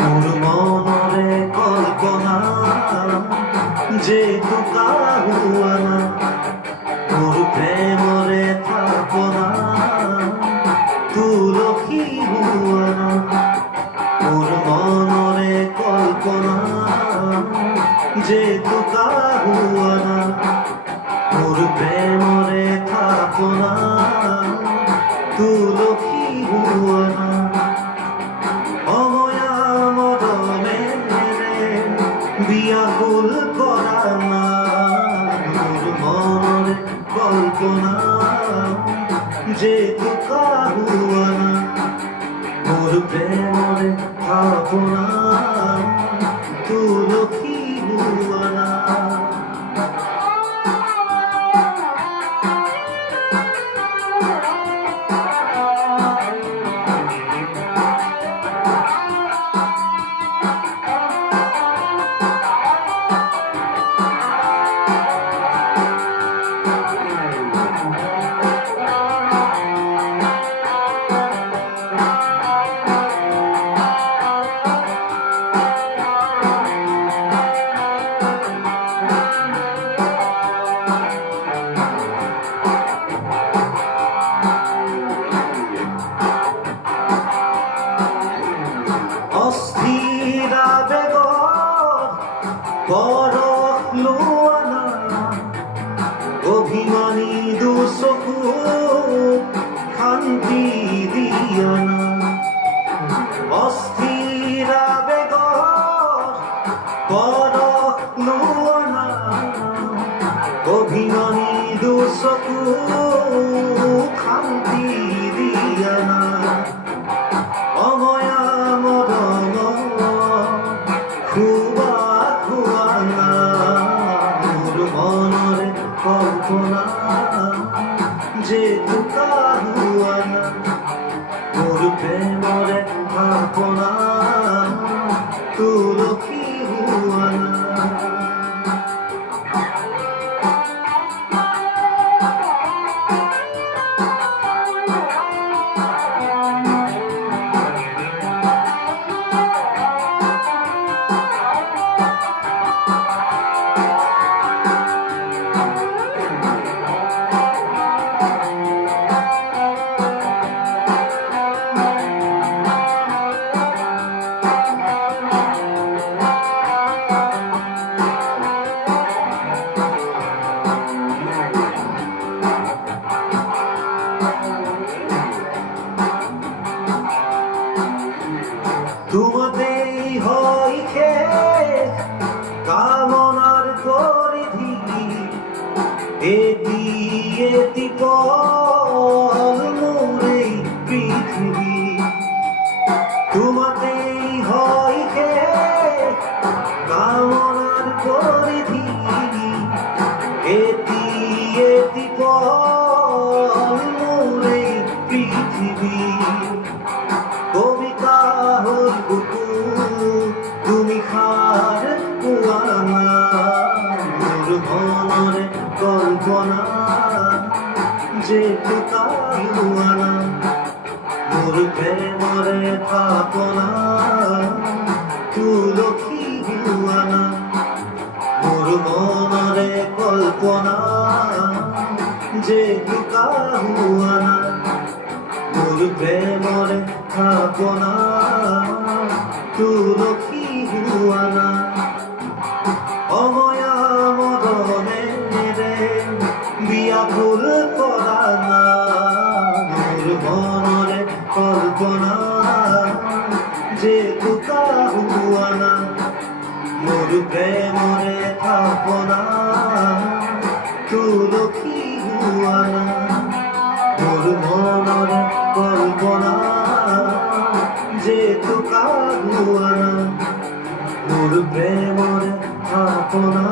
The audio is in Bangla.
মোর মনরে কল্পনা যে তো কাহুয়ানা মোর প্রেমরে থাপনা তুলসী হুয়ানা মোর মনরে কল্পনা যে তো কাহুয়ানা মোর প্রেমরে থাপনা তুলসী হুয়ানা বিয়াকুল করা না মোর মনের কল্পনা যে তো কাহুয়ানা মোর প্রেমরে ভাবনা তুলসী হুয়ানা অস্থিরা বেগর পরখ লোয়ানা অভিমানী দুচকু শান্তি দিয়ানা অস্থিরা বেগর পরখ লোয়ানা অভিমানী দুচকু শান্তি দিয়ানা অময়া মদন খুবা খুয়ানা মোর মনরে কল্পনা যে তো কাহুয়ানা মোর প্রেমরে ভাবনা তুলসী হুয়ানা তোমাতেই হইছে কামনার পরিধি এটি এটি পল মোরে পৃথিবী তোমাতেই হইছে কামনার পরিধি এটি এটি পল মোরে পৃথিবী কবিতা হল বুকু তুমি খার কুয়ানা মোর মনরে কল্পনা যে তো কাহুয়ানা মোর প্রেমরে ভাবনা তুলসী হুয়ানা মোর মনরে কল্পনা যে তো কাহুয়ানা মোর প্রেমরে ভাবনা তুলসী হুয়ানা অময়া মদনে রে বিয়াকুল করা না মোর মনরে কল্পনা যে তো কাহুয়ানা মোর প্রেমরে ভাবনা তুলসী হুয়ানা মোর মনরে কল্পনা যে তো কাহুয়ানা মোর প্রেমরে ভাবনা